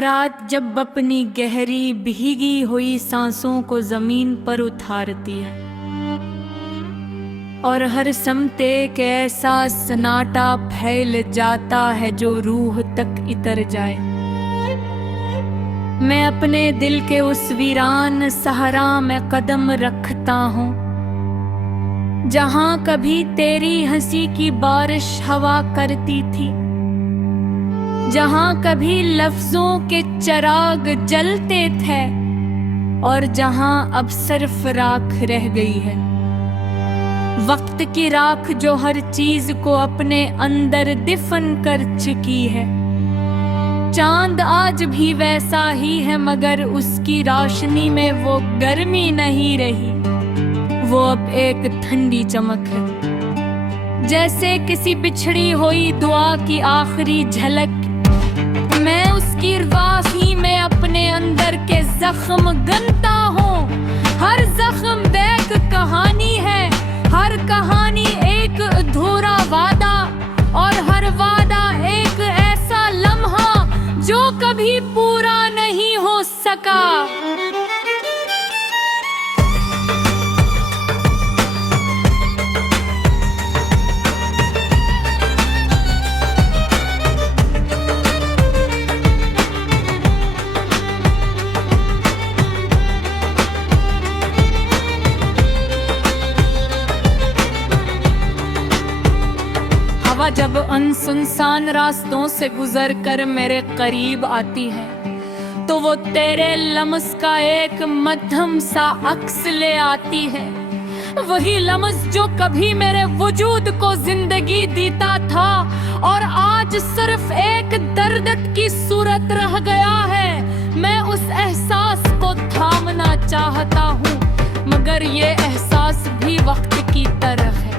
बारात जब अपनी गहरी भीगी हुई सांसों को जमीन पर उतारती है और हर समते एक ऐसा सन्नाटा फैल जाता है जो रूह तक इतर जाए। मैं अपने दिल के उस वीरान सहरा में कदम रखता हूँ जहाँ कभी तेरी हंसी की बारिश हवा करती थी, जहाँ कभी लफ्जों के चिराग जलते थे और जहाँ अब सिर्फ राख रह गई है। वक्त की राख जो हर चीज को अपने अंदर दिफन कर चुकी है। चांद आज भी वैसा ही है मगर उसकी रोशनी में वो गर्मी नहीं रही, वो अब एक ठंडी चमक है, जैसे किसी बिछड़ी हुई दुआ की आखिरी झलक। मैं उसकी राही में अपने अंदर के जख्म गनता हूँ। हर जख्म देख कहानी है, हर कहानी एक अधूरा वादा और हर वादा एक ऐसा लम्हा जो कभी पूरा नहीं हो सका। हवा जब अनसुनसान रास्तों से गुजर कर मेरे करीब आती है तो वो तेरे लम्स का एक मध्यम सा अक्स ले आती है। वही लम्स जो कभी मेरे वजूद को जिंदगी देता था और आज सिर्फ एक दर्द की सूरत रह गया है। मैं उस एहसास को थामना चाहता हूँ मगर ये एहसास भी वक्त की तरह है,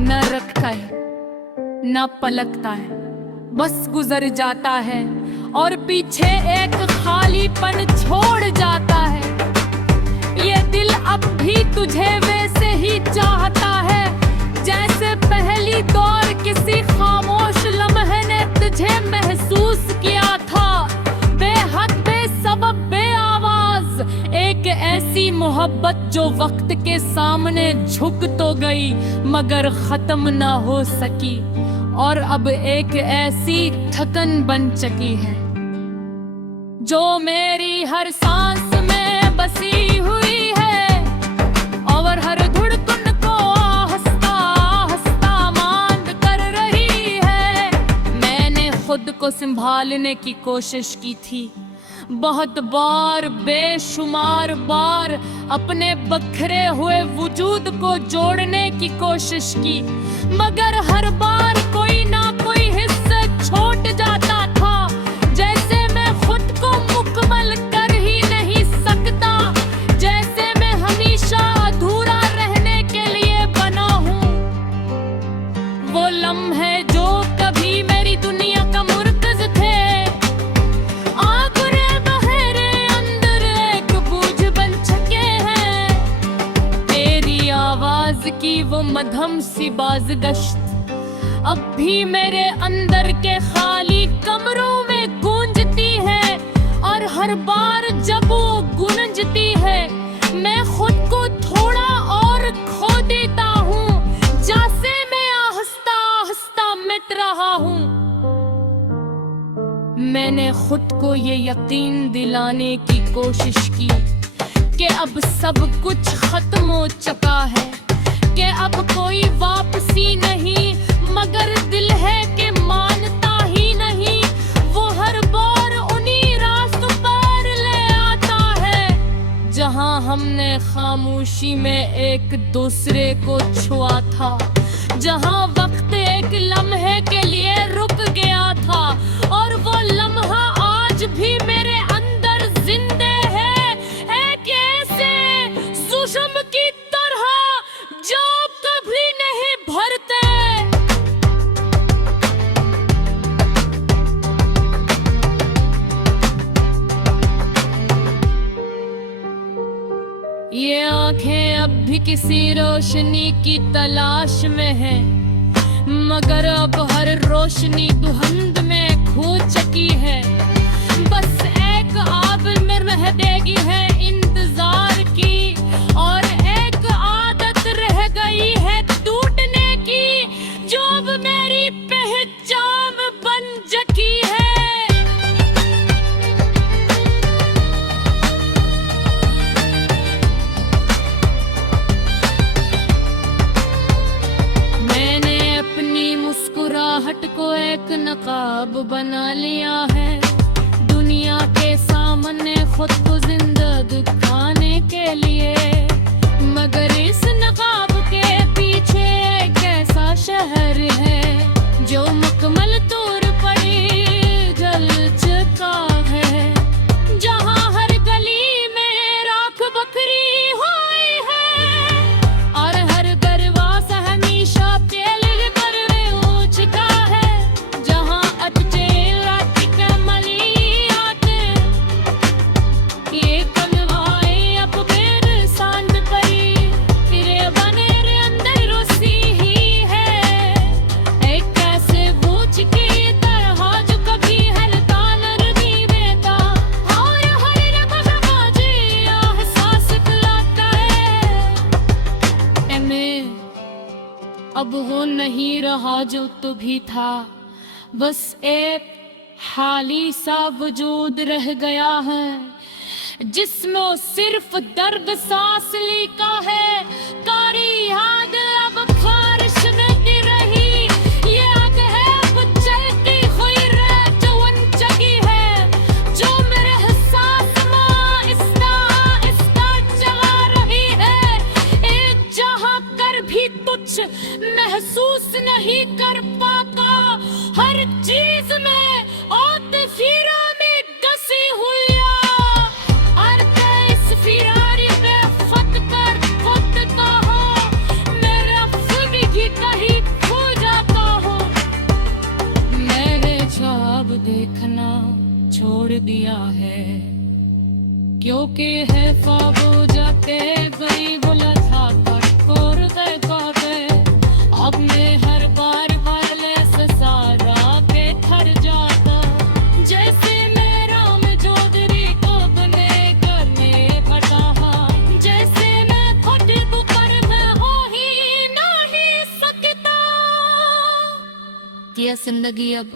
न रखता है न पलकता है, बस गुजर जाता है और पीछे एक खालीपन छोड़ जाता है। ये दिल अब भी तुझे वैसे ही चाहता है जैसे पहली दौर किसी खामोश लम्हे ने तुझे महसूस किया था। बेहद बेसबब बेआवाज एक ऐसी मोहब्बत जो वक्त के सामने झुक तो गई मगर खत्म ना हो सकी और अब एक ऐसी थकन बन चुकी है जो मेरी हर सांस में बसी हुई है और हर धड़कन को आहिस्ता आहिस्ता मांद कर रही है। मैंने खुद को संभालने की कोशिश की थी, बहुत बार बेशुमार बार अपने बखरे हुए वजूद को जोड़ने की कोशिश की मगर हर बार कोई ना कोई हिस्सा छूट जाता था। जैसे मैं खुद को मुकम्मल कर ही नहीं सकता, जैसे मैं हमेशा अधूरा रहने के लिए बना हूँ। वो लम्हे जो कभी मेरी दुनिया का मुर्कज थे की वो मध्यम सी बाज़गश्त अब भी मेरे अंदर के खाली कमरों में गूंजती है और हर बार जब वो गूंजती है मैं खुद को थोड़ा और खो देता हूँ, जैसे मैं आहिस्ता आहिस्ता मिट रहा हूँ। मैंने खुद को ये यकीन दिलाने की कोशिश की कि अब सब कुछ खत्म हो चुका है, कि अब कोई वापसी नहीं मगर दिल है कि मानता ही नहीं। वो हर बार उन्हीं रास्तों पर ले आता है जहां हमने खामोशी में एक दूसरे को छुआ था, जहां वक्त एक लम्हे के लिए रुक गया था और वो लम्हा आज भी मेरे अंदर जिंदा है, एक ऐसे सुषम की तरह जो कभी नहीं भरते। ये आंखें अब भी किसी रोशनी की तलाश में हैं मगर अब हर रोशनी धुंध में खो चुकी है। का है, जहाँ हर गली में राख बकरी हुई है और हर दरवाज़ हमेशा तेल पर ऊंच का है, जहाँ अच्छे रात के मली आते ये कलवाए अब बेर सांड परी फिरे बने रे अंदर रोसी ही है, एक कैसे बूझ की तरह जो कभी हलता नहीं बेता और हर रबाजी एहसास दिलाता है। मैं अब वो नहीं रहा जो तू भी था, बस एक खाली सा वजूद रह गया है, जिसमें सिर्फ दर्द सांस लिखा है, कारी याद अब खारिश नहीं रही, ये आग है अब चलती हुई राह जो जगी है, जो मेरे एहसास में इसका जला रही है, एक जहाँ कर भी तुझ महसूस नहीं कर पाता, हर चीज में और फिरा में डसी हुई और इस फिरारी पे फट कर फटता हो, मेरा खुद ही कहीं खो जाता हो। मैंने ख्वाब देखना छोड़ दिया है, क्योंकि है ख्वाबों जाते गई बुला था और दे अब मैं हर बार वाले से सारा बेथर जाता, जैसे मेरा में चौधरी को बने करने पता, जैसे मैं खोटी बुकर में हो ही नहीं सकता। ये जिंदगी अब